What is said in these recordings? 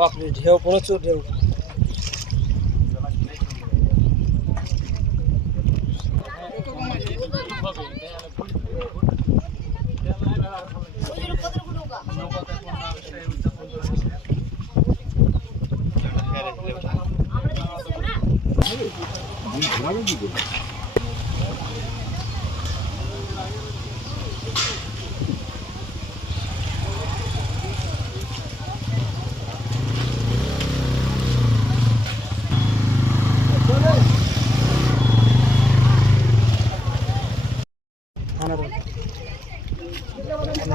বাপরে ঢেউ প্রচুর ঢেউ।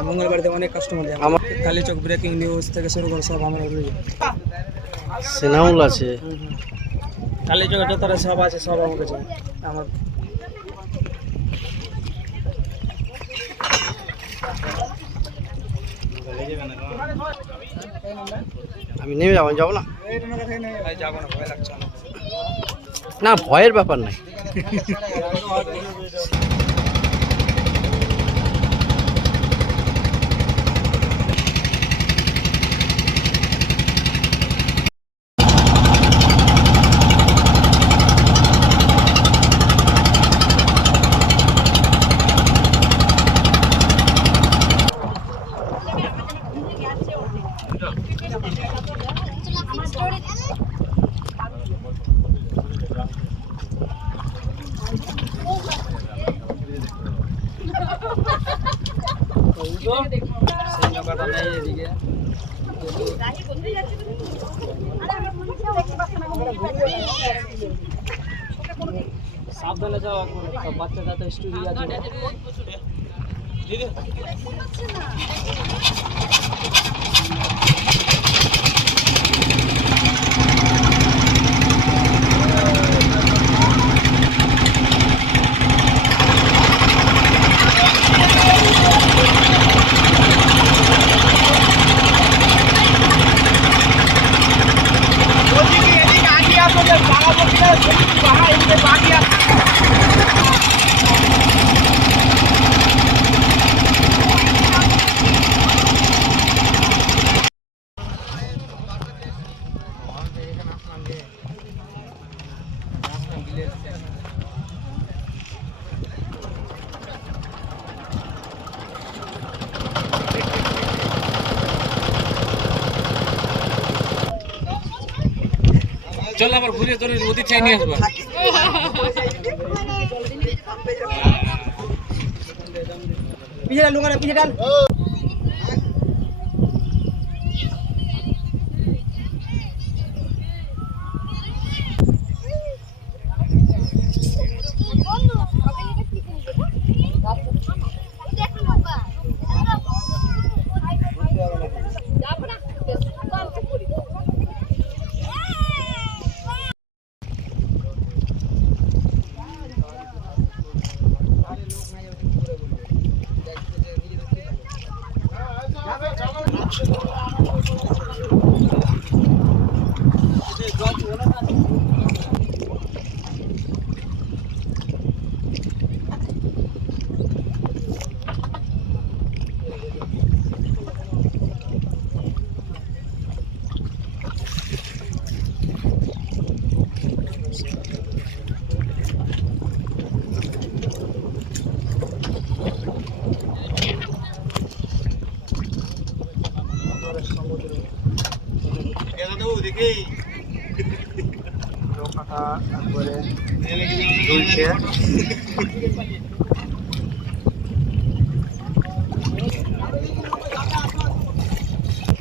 মঙ্গলবাড়িতে অনেক কাস্টমার যায় আমার। কালীচক ব্রেকিং নিউজ থেকে শুরু করে সব আমরা সেনাউল আছে, কালীচকের যতটা সব আছে সব আমাকে চাই আমার। আমি নেমে যাবো, যাবো না, যাবো না, ভয় লাগছে না ভয়ের ব্যাপার নাই। সাবধানে যাও, বাচ্চা যাতে স্টুডি আছে। চল আবার ঘুরে তোর ওদিক চাই নিয়ে আসবো। পিছে লুঙ্গাটা পিছে ডাল।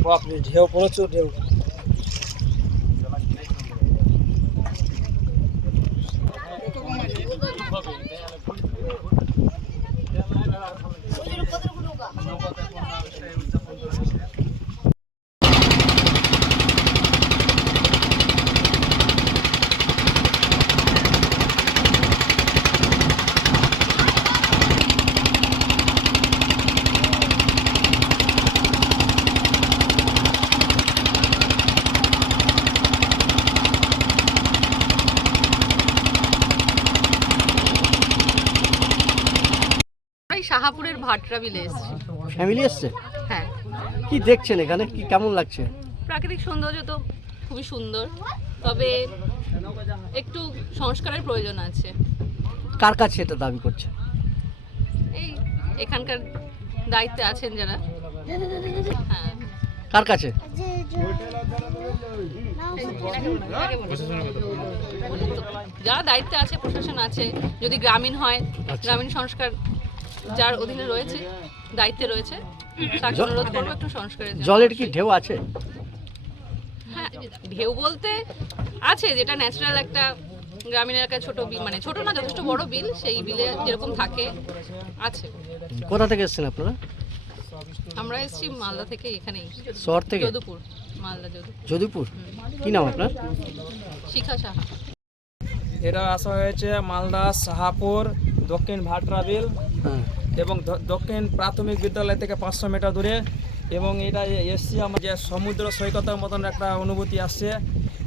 বাপরে ঢেউ প্রচুর ঢেউ। শাহাপুরের ভাটরা বিলে এসেছি। ফ্যামিলি এসছে? হ্যাঁ। কি দেখছেন এখানে, কি কেমন লাগছে? প্রাকৃতিক সৌন্দর্য তো খুবই সুন্দর, তবে একটু সংস্কারের প্রয়োজন আছে। কার কাছে এটা দাবি করছে? এই এখানকার দায়িত্বে আছেন যারা, হ্যাঁ, কার কাছে? যারা দায়িত্বে আছে, প্রশাসন আছে। যদি গ্রামীণ হয়, আচ্ছা। গ্রামীণ সংস্কার যার অধীনে রয়েছে, দায়িত্বে রয়েছে, তাকে অনুরোধ করবো একটু সংস্কারের জন্য। জলের কি ঢেউ আছে? হ্যাঁ, ঢেউ বলতে আছে, যেটা ন্যাচারাল একটা গ্রামীণ এলাকায় ছোট বিল, মানে ছোট না, যথেষ্ট বড় বিল, সেই বিলে যেরকম থাকে আছে। কোথা থেকে এসেছেন আপনারা? আমরা এসেছি মালদা থেকে, এখানেই শহর থেকে? যদুপুর, মালদা যদুপুর। যদুপুর। কি নাম আপনার? শিখা সাহা। এরা আসা হয়েছে মালদা শাহাপুর দক্ষিণ ভাটরা বিল হ্যাঁ। এবং দক্ষিণ প্রাথমিক বিদ্যালয় থেকে 500 মিটার দূরে। এবং এটা এসছি আমার যে সমুদ্র সৈকতের মতন একটা অনুভূতি আসছে,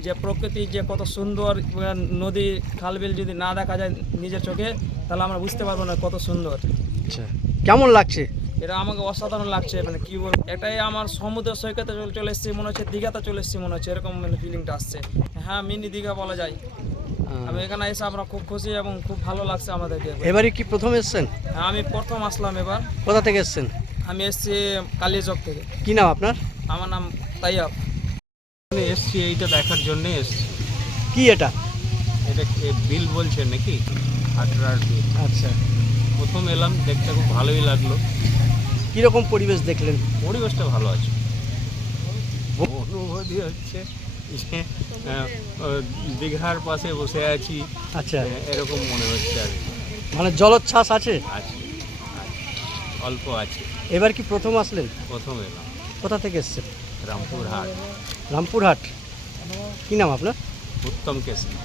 যে প্রকৃতি যে কত সুন্দর, নদী খালবিল যদি না দেখা যায় নিজের চোখে, তাহলে আমরা বুঝতে পারবো না কত সুন্দর। আচ্ছা, কেমন লাগছে? এটা আমাকে অসাধারণ লাগছে, মানে কি বলবো, এটাই আমার সমুদ্র সৈকতে চলে এসেছি মনে হচ্ছে, দীঘাতে চলে এসেছি মনে হচ্ছে, এরকম মানে ফিলিংটা আসছে। হ্যাঁ, মিনি দীঘা বলা যায়। আমি এখানে এসে আমরা খুব খুশি এবং খুব ভালো লাগছে আমাদেরকে। এবারে কি প্রথম এসেছেন? হ্যাঁ, আমি প্রথম আসলাম এবার। কোথা থেকে এসেছেন? আমি এসেছি কালিয়াচক থেকে। কি নাম আপনার? আমার নাম তাইয়াব। এসছি এইটা দেখার জন্য এসছি। কি এটা? এটা বিল বলছেন নাকি? আটরার বিল। আচ্ছা, প্রথম এলাম, দেখতে খুব ভালোই লাগলো। কিরকম পরিবেশ দেখলেন? পরিবেশটা ভালো আছে। অনুভূতি হচ্ছে যে দীঘার পাশে বসে আছি, আচ্ছা, এরকম মনে হচ্ছে আর কি। মানে জলোচ্ছ্বাস আছে? আছে, অল্প আছে। এবার কি প্রথম আসলেন? প্রথম এলাম কোথা থেকে এসেছেন? রামপুরহাট। রামপুরহাট। কি নাম আপনার? উত্তম কেশরী।